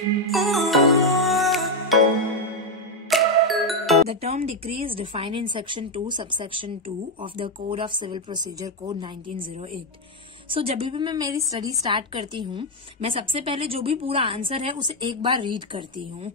The term decree is defined in section 2 subsection 2 of the Code of Civil Procedure Code 1908. So जब भी मैं मेरी study start करती हूँ, मैं सबसे पहले जो भी पूरा आंसर है उसे एक बार रीड करती हूँ।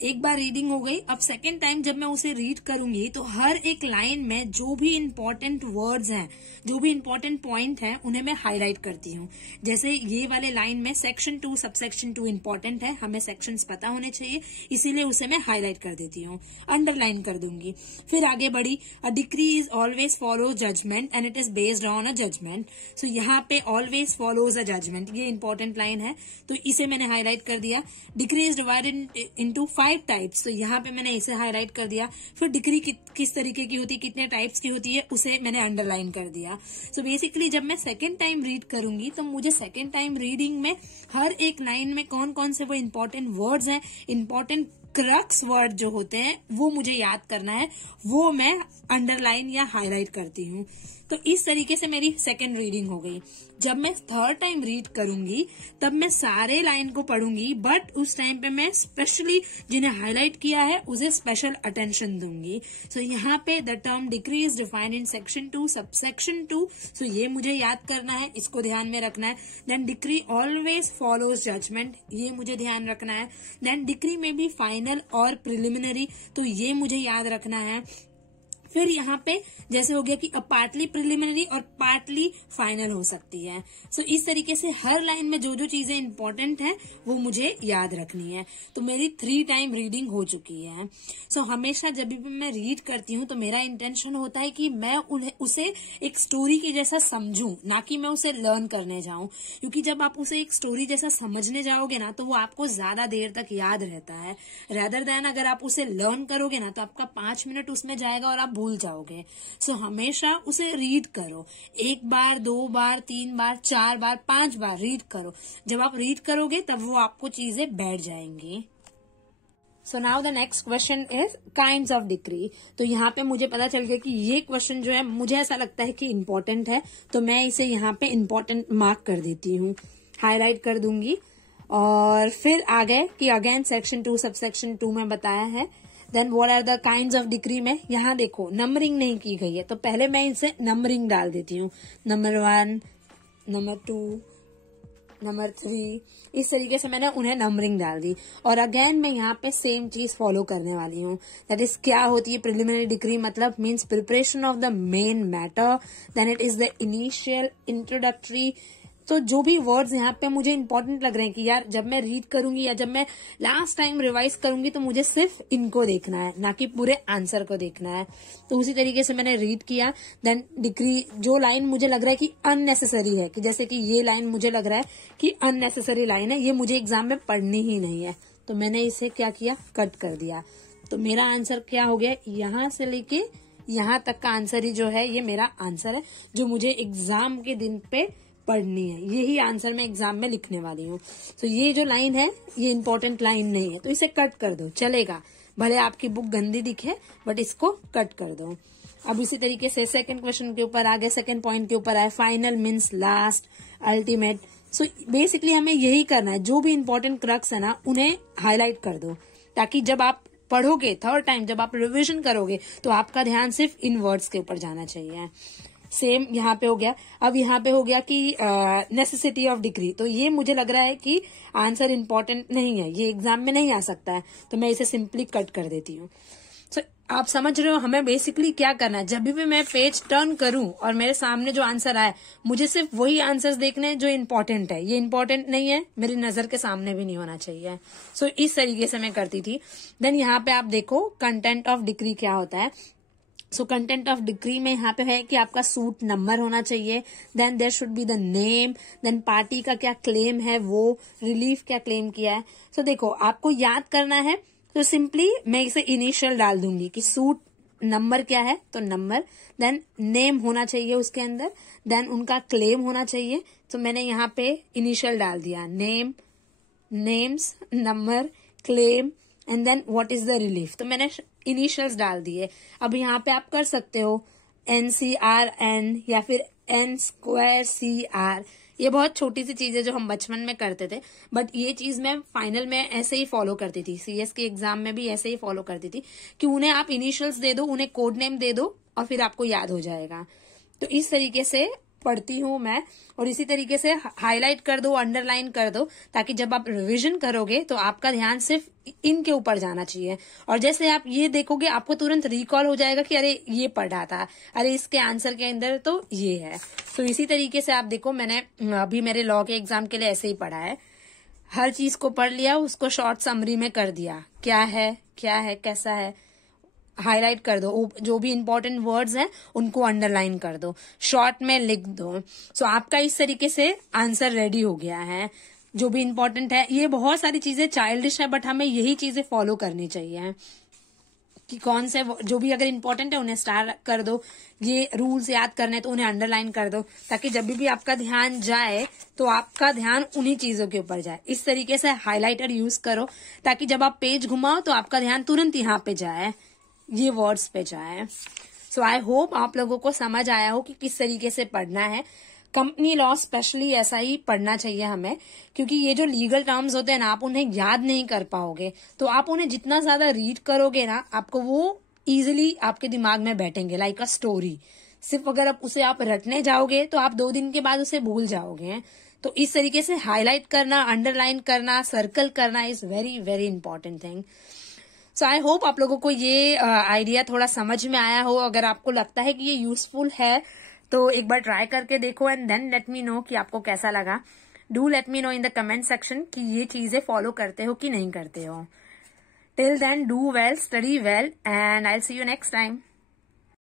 एक बार रीडिंग हो गई, अब सेकेंड टाइम जब मैं उसे रीड करूंगी तो हर एक लाइन में जो भी इम्पोर्टेंट वर्ड्स हैं, जो भी इम्पोर्टेंट पॉइंट है, उन्हें मैं हाईलाइट करती हूँ। जैसे ये वाले लाइन में सेक्शन 2 सबसेक्शन 2 इम्पोर्टेंट है, हमें सेक्शंस पता होने चाहिए, इसीलिए उसे मैं हाईलाइट कर देती हूँ, अंडरलाइन कर दूंगी। फिर आगे बढ़ी, a decree is always follow judgment and it is based on a judgment. So यहाँ पे ऑलवेज फॉलोज अ जजमेंट, ये इंपॉर्टेंट लाइन है, तो इसे मैंने हाईलाइट कर दिया। Decree is divided into 5 types, तो यहाँ पे मैंने इसे हाईलाइट कर दिया। फिर डिक्री किस तरीके की होती है, कितने टाइप्स की होती है, उसे मैंने अंडरलाइन कर दिया। सो बेसिकली जब मैं सेकेंड टाइम रीड करूंगी तो मुझे सेकेंड टाइम रीडिंग में हर एक लाइन में कौन कौन से वो इम्पोर्टेंट वर्ड्स हैं, इम्पोर्टेंट क्रक्स वर्ड जो होते हैं वो मुझे याद करना है, वो मैं अंडरलाइन या हाईलाइट करती हूँ। तो इस तरीके से मेरी सेकेंड रीडिंग हो गई। जब मैं थर्ड टाइम रीड करूंगी तब मैं सारे लाइन को पढ़ूंगी, बट उस टाइम पे मैं स्पेशली जिन्हें हाईलाइट किया है उसे स्पेशल अटेंशन दूंगी। सो यहाँ पे the term decree is defined in section 2 subsection 2, सो ये मुझे याद करना है, इसको ध्यान में रखना है। Then decree always follows judgement, ये मुझे ध्यान रखना है। देन डिक्री में भी फाइनल और प्रिलिमिनरी, तो ये मुझे याद रखना है। फिर यहाँ पे जैसे हो गया कि अब पार्टली प्रिलिमिनरी और पार्टली फाइनल हो सकती है। सो इस तरीके से हर लाइन में जो जो चीजें इंपॉर्टेंट हैं वो मुझे याद रखनी है। तो मेरी 3 टाइम रीडिंग हो चुकी है। सो हमेशा जब भी मैं रीड करती हूँ तो मेरा इंटेंशन होता है कि मैं उसे एक स्टोरी के जैसा समझूं, ना कि मैं उसे लर्न करने जाऊं, क्योंकि जब आप उसे एक स्टोरी जैसा समझने जाओगे ना तो वो आपको ज्यादा देर तक याद रहता है, रेदर देन अगर आप उसे लर्न करोगे ना तो आपका 5 मिनट उसमें जाएगा और आप भूल जाओगे। सो हमेशा उसे रीड करो, 1 बार 2 बार 3 बार 4 बार 5 बार रीड करो। जब आप रीड करोगे तब वो आपको चीजें बैठ जाएंगी। So now the next question is kinds of decree. तो यहाँ पे मुझे पता चल गया कि ये क्वेश्चन जो है मुझे ऐसा लगता है कि इम्पोर्टेंट है, तो मैं इसे यहाँ पे इम्पोर्टेंट मार्क कर देती हूँ, हाईलाइट कर दूंगी। और फिर आ गए कि अगेन सेक्शन 2 सबसेक्शन 2 में बताया है। Then what are the kinds of decree में यहाँ देखो नंबरिंग नहीं की गई है, तो पहले मैं इसे नंबरिंग डाल देती हूँ, नंबर 1, नंबर 2, नंबर 3, इस तरीके से मैंने उन्हें नंबरिंग डाल दी। और अगेन मैं यहाँ पे सेम चीज फॉलो करने वाली हूँ। दैट इज क्या होती है प्रिलिमिनरी डिक्री, मतलब means preparation of the main matter, then it is the initial introductory. तो जो भी वर्ड्स यहाँ पे मुझे इंपॉर्टेंट लग रहे हैं कि यार जब मैं रीड करूंगी या जब मैं लास्ट टाइम रिवाइज करूंगी तो मुझे सिर्फ इनको देखना है, ना कि पूरे आंसर को देखना है। तो उसी तरीके से मैंने रीड किया। देन डिक्री जो लाइन मुझे लग रहा है कि अननेसेसरी है, कि जैसे कि ये लाइन मुझे लग रहा है कि अननेसेसरी लाइन है, ये मुझे एग्जाम में पढ़नी ही नहीं है, तो मैंने इसे क्या किया, कट कर दिया। तो मेरा आंसर क्या हो गया, यहां से लेके यहां तक का आंसर ही जो है ये मेरा आंसर है, जो मुझे एग्जाम के दिन पे पढ़नी है, यही आंसर मैं एग्जाम में लिखने वाली हूँ। तो ये जो लाइन है ये इंपॉर्टेंट लाइन नहीं है, तो इसे कट कर दो, चलेगा, भले आपकी बुक गंदी दिखे बट इसको कट कर दो। अब इसी तरीके से सेकंड क्वेश्चन के ऊपर आगे, सेकंड पॉइंट के ऊपर आए, final means last, ultimate. So basically हमें यही करना है, जो भी इंपॉर्टेंट क्रक्स है ना उन्हें हाईलाइट कर दो, ताकि जब आप पढ़ोगे थर्ड टाइम, जब आप रिविजन करोगे तो आपका ध्यान सिर्फ इन वर्ड्स के ऊपर जाना चाहिए। सेम यहाँ पे हो गया। अब यहाँ पे हो गया कि नेसेसिटी ऑफ डिक्री, तो ये मुझे लग रहा है कि आंसर इंपॉर्टेंट नहीं है, ये एग्जाम में नहीं आ सकता है, तो मैं इसे सिंपली कट कर देती हूँ। सो आप समझ रहे हो हमें बेसिकली क्या करना है, जब भी मैं पेज टर्न करूं और मेरे सामने जो आंसर आए मुझे सिर्फ वही आंसर्स देखने हैं जो इम्पोर्टेंट है, ये इम्पोर्टेंट नहीं है मेरी नजर के सामने भी नहीं होना चाहिए। सो इस तरीके से मैं करती थी। देन यहाँ पे आप देखो कंटेंट ऑफ डिक्री क्या होता है। सो कंटेंट ऑफ डिक्री में यहाँ पे है कि आपका सूट नंबर होना चाहिए, then there should be the name, then party का क्या क्लेम है, वो रिलीफ क्या क्लेम किया है। सो देखो आपको याद करना है, तो सिंपली मैं इसे इनिशियल डाल दूंगी कि सूट नंबर क्या है, तो नंबर, देन नेम होना चाहिए उसके अंदर, देन उनका क्लेम होना चाहिए, तो मैंने यहाँ पे इनिशियल डाल दिया, name, names, number, claim and then what is the relief, तो मैंने इनिशियल्स डाल दिए। अब यहाँ पे आप कर सकते हो NCRN या फिर N2CR, ये बहुत छोटी सी चीज है जो हम बचपन में करते थे, बट ये चीज मैं फाइनल में ऐसे ही फॉलो करती थी, सीएस के एग्जाम में भी ऐसे ही फॉलो करती थी कि उन्हें आप इनिशियल्स दे दो, उन्हें कोड नेम दे दो और फिर आपको याद हो जाएगा। तो इस तरीके से पढ़ती हूँ मैं, और इसी तरीके से हाईलाइट कर दो, अंडरलाइन कर दो, ताकि जब आप रिवीजन करोगे तो आपका ध्यान सिर्फ इनके ऊपर जाना चाहिए। और जैसे आप ये देखोगे आपको तुरंत रिकॉल हो जाएगा कि अरे ये पढ़ा था, अरे इसके आंसर के अंदर तो ये है। तो इसी तरीके से आप देखो, मैंने अभी मेरे लॉ के एग्जाम के लिए ऐसे ही पढ़ा है, हर चीज को पढ़ लिया, उसको शॉर्ट समरी में कर दिया, क्या है कैसा है, हाईलाइट कर दो, जो भी इंपॉर्टेंट वर्ड्स हैं उनको अंडरलाइन कर दो, शॉर्ट में लिख दो। सो आपका इस तरीके से आंसर रेडी हो गया है, जो भी इंपॉर्टेंट है। ये बहुत सारी चीजें चाइल्डिश है, बट हमें यही चीजें फॉलो करनी चाहिए कि कौन से जो भी अगर इंपॉर्टेंट है उन्हें स्टार कर दो, ये रूल्स याद करने तो उन्हें अंडरलाइन कर दो, ताकि जब भी आपका ध्यान जाए तो आपका ध्यान उन्हीं चीजों के ऊपर जाए। इस तरीके से हाईलाइटर यूज करो, ताकि जब आप पेज घुमाओ तो आपका ध्यान तुरंत यहाँ पे जाए, ये वर्ड्स पे जाए। सो आई होप आप लोगों को समझ आया हो कि किस तरीके से पढ़ना है। कंपनी लॉ स्पेशली ऐसा ही पढ़ना चाहिए हमें, क्योंकि ये जो लीगल टर्म्स होते हैं ना, आप उन्हें याद नहीं कर पाओगे, तो आप उन्हें जितना ज्यादा रीड करोगे ना, आपको वो इजिली आपके दिमाग में बैठेंगे, लाइक अ स्टोरी। सिर्फ अगर आप रटने जाओगे तो आप 2 दिन के बाद उसे भूल जाओगे। तो इस तरीके से हाईलाइट करना, अंडरलाइन करना, सर्कल करना is very very important thing. So I hope आप लोगों को ये आइडिया थोड़ा समझ में आया हो। अगर आपको लगता है कि ये यूजफुल है तो एक बार ट्राई करके देखो, and then let me know कि आपको कैसा लगा। Do let me know in the comment section कि ये चीजें फॉलो करते हो कि नहीं करते हो। Till then do well, study well, and I will see you next time.